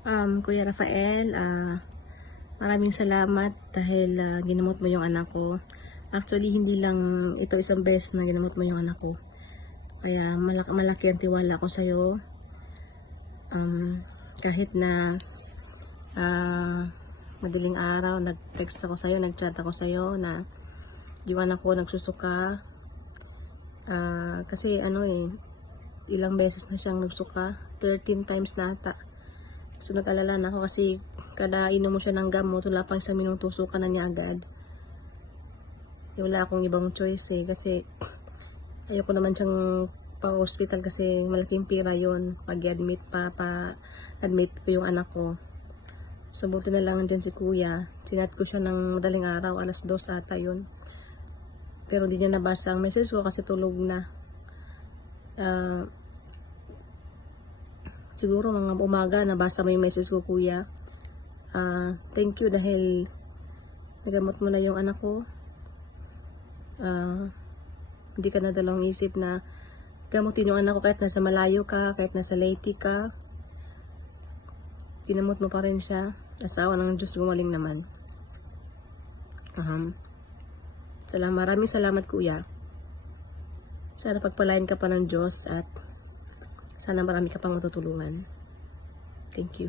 Kuya Rafael, maraming salamat dahil ginamot mo yung anak ko. Actually, hindi lang ito isang beses na ginamot mo yung anak ko. Kaya malaki ang tiwala ko sa'yo. Kahit na madaling araw, nag-text ako sa'yo, nag-chat ako sa'yo na yung anak ko nagsusuka. Kasi ilang beses na siyang nagsuka. 13 times na ata. So nag-alala na ako kasi kada inom mo siya ng gamot, wala pang isang minuto, suka na niya agad. Wala akong ibang choice kasi ayoko naman siyang pa-hospital kasi malaking pira yon pag i-admit admit ko yung anak ko. So buti na lang dyan si kuya, sinat ko siya ng madaling araw, alas 2 ata yun. Pero hindi niya nabasa ang message ko kasi tulog na. Siguro mga umaga nabasa mo yung message ko, kuya. Thank you dahil nagamot mo na yung anak ko. Hindi ka na dalawang isip na gamutin yung anak ko kahit nasa malayo ka, kahit nasa Leyte ka. Ginamot mo pa rin siya. Asawa ng Diyos, gumaling naman. Maraming salamat, kuya. Sana pagpalain ka pa ng Diyos at sana marami ka pang matutulungan. Thank you.